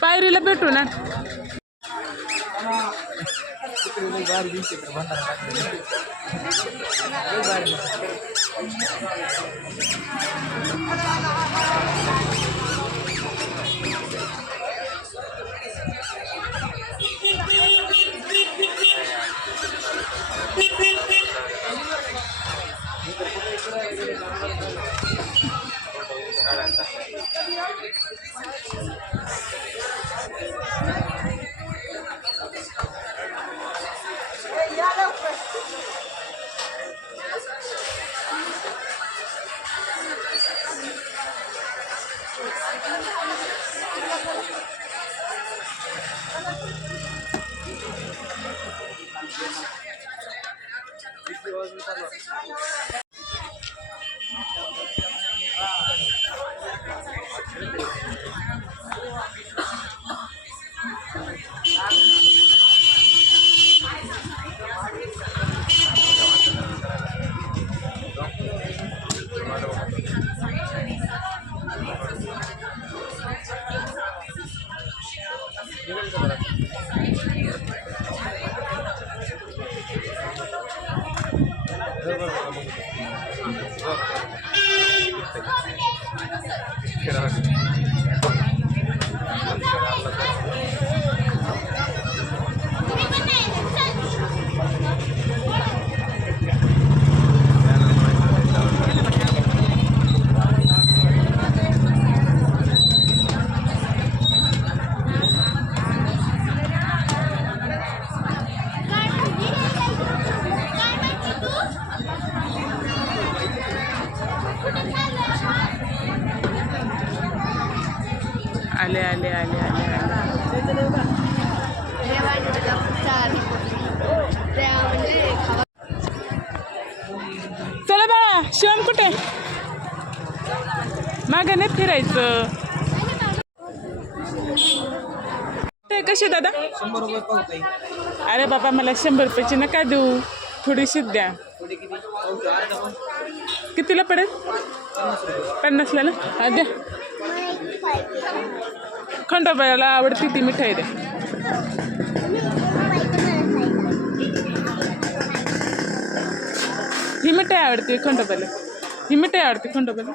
पायरीला भेटू ना. Gracias. नाही फिरायचं. ते कशी दादा? शंभर रुपये अरे बाबा मला शंभर रुपयाची नका देऊ. थोडीशी द्या. थोडी किती पावशे अर्धा पण कितीला पडेल? पन्नास रुपये पन्नासला ना? हा द्या. खंडोबाला आवडती ती मिठाई द्या. ही मिठाई आवडते खंडोबाला. ही मिठाई आवडते खंडोबाला.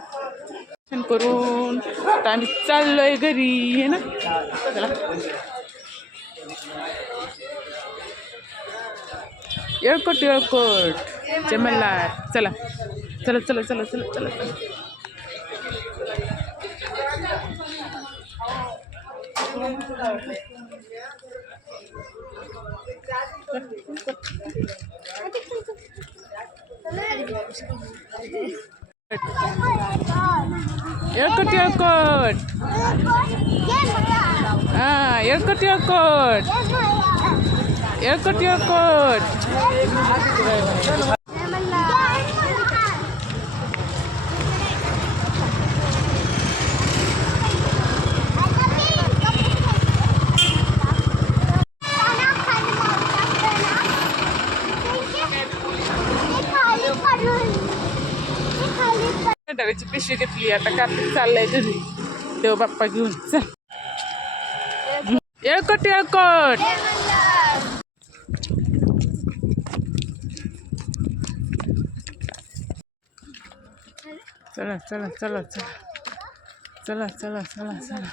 करून आता आम्ही चाललोय घरी आहे ना? चला. येळकट येळकट. जय चला चला. चला चला चला चला चला चला. येळकोट Yakut Yakut, Ah, Yakut Yakut, Yakut Yakut. पिशवी घेतली आता कार्तिक चाललंय घरी देव बाप्पा घेऊन चल येळकोट येळकोट चला चला चला चला चला चला चला चला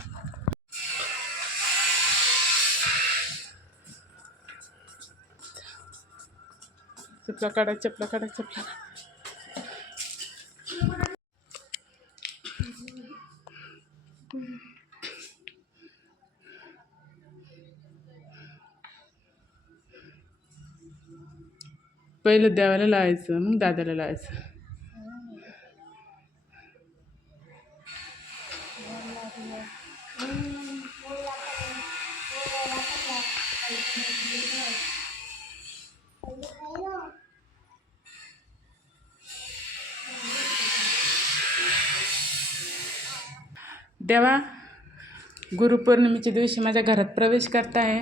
चपला काढा चपला काढा चपला पहिलं देवाला लावायचं मग दादाला लावायचं. देवा गुरुपौर्णिमेच्या दिवशी माझ्या घरात प्रवेश करताय.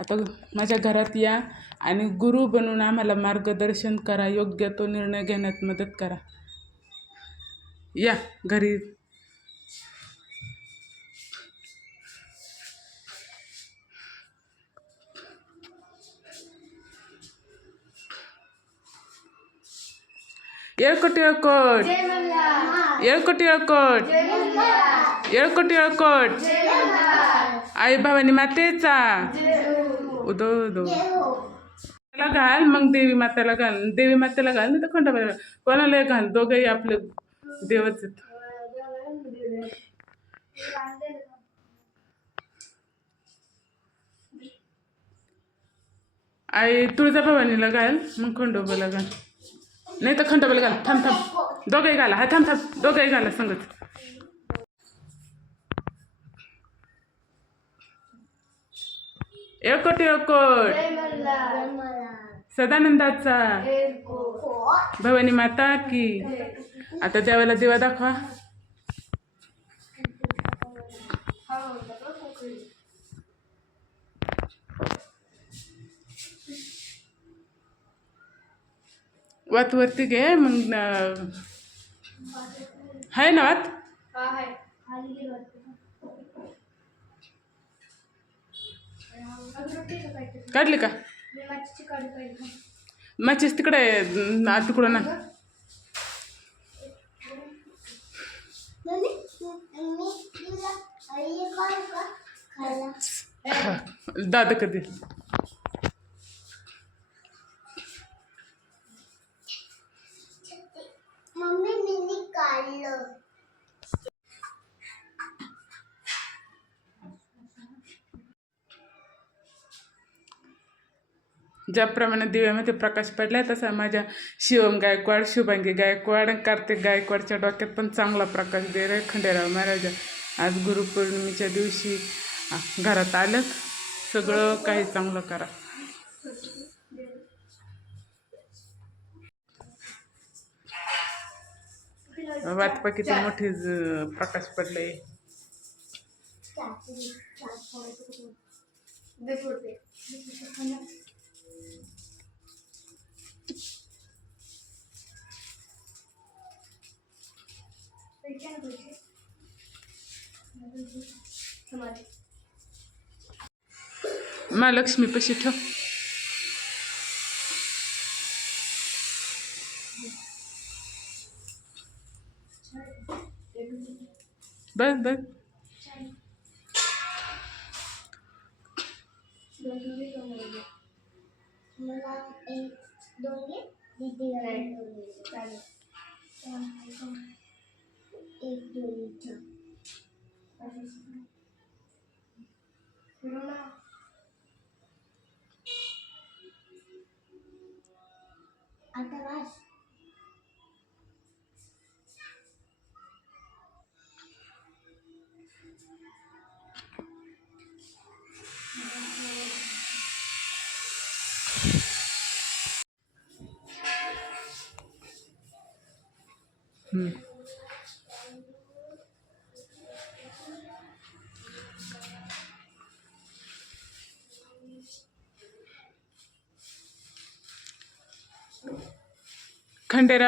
आता माझ्या घरात या आणि गुरु बनून आम्हाला मार्गदर्शन करा योग्य तो निर्णय घेण्यात मदत करा. या घरी. येळकोट येळकोट. येळकोट येळकोट. येळकोट येळकोट. आई भवानी मातेचा. उदो उदो. त्याला घाल मग देवी मातेला घाल. देवी मातेला घाल नाही तर खंडोबाला घाल. कोणाला घाल. दोघंही आपले देवच आहेत. आई तुळजाभवानीला घाल मग खंडोबाला घाल. नाही तर खंडोबाला घाल. थांब थांब. दोघंही घाला. हा थांब थांब. दोघंही घाला संगत. येळकोट येळकोट सदानंदाचा. भवानी माता की. आता देवाला दिवा दाखवा. वात वरती घे मग आहे ना वात? काढली का? मच्छीस तिकडे तिकडून ना दादा कधी? ज्याप्रमाणे दिव्यामध्ये प्रकाश पडला आहे तसा माझ्या शिवम गायकवाड शुभांगी गायकवाड आणि कार्तिक गायकवाडच्या डोक्यात पण चांगला प्रकाश दे रे खंडेराव महाराजा. आज गुरुपौर्णिमेच्या दिवशी घरात आलं. सगळं काही चांगलं करा. वाचपा किती मोठी प्रकाश पडलाय. महालक्ष्मी पशी ठेव. बस बस मला एक दोन घे दीदीला खंडेराव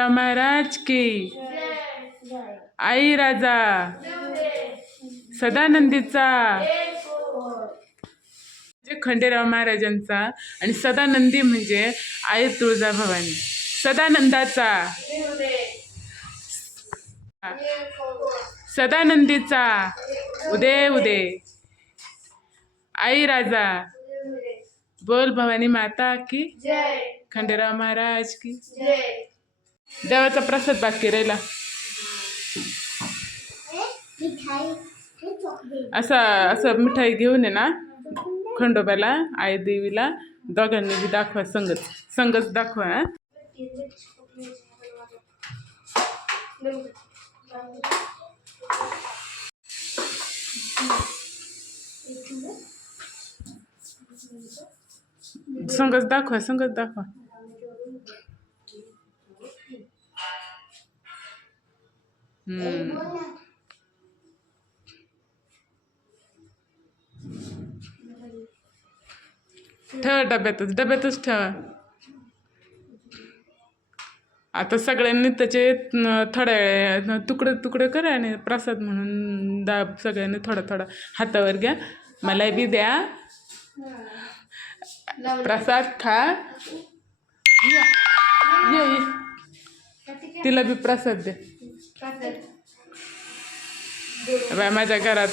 महाराज की. आई राजा. सदानंदीचा. म्हणजे खंडेराव महाराजांचा आणि सदानंदी म्हणजे आई तुळजाभवानी. सदानंदाचा. सदानंदीचा. उदे उदे आई राजा. बोल भवानी माता की. खंडेराव महाराज की. देवाचा प्रसाद बाकी राहिला. असं असा असं मिठाई घेऊन आहे ना. खंडोबाला आई देवीला दोघांनी बी दाखवा संगत. संगत दाखवा संगच दाखवा संगच दाखवा हम्म. ठेवा डब्यातच डब्यातच ठेवा आता सगळ्यांनी त्याचे थोड्या वेळ तुकडे तुकडे करा आणि प्रसाद म्हणून दा सगळ्यांनी थोडा थोडा हातावर घ्या. मलाही बी द्या. प्रसाद खा. ये. तिला बी प्रसाद दे. बाय माझ्या घरात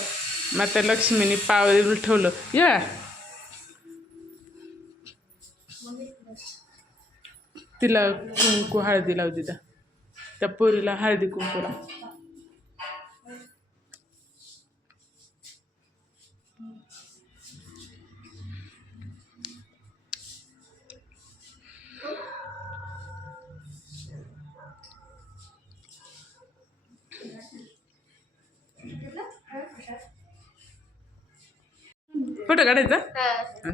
माता लक्ष्मीने पाव ठेवलं ये. तिला कुंकू हळदी लावू दिदा त्या पोरीला हळदी कुंकू लाव काढायचा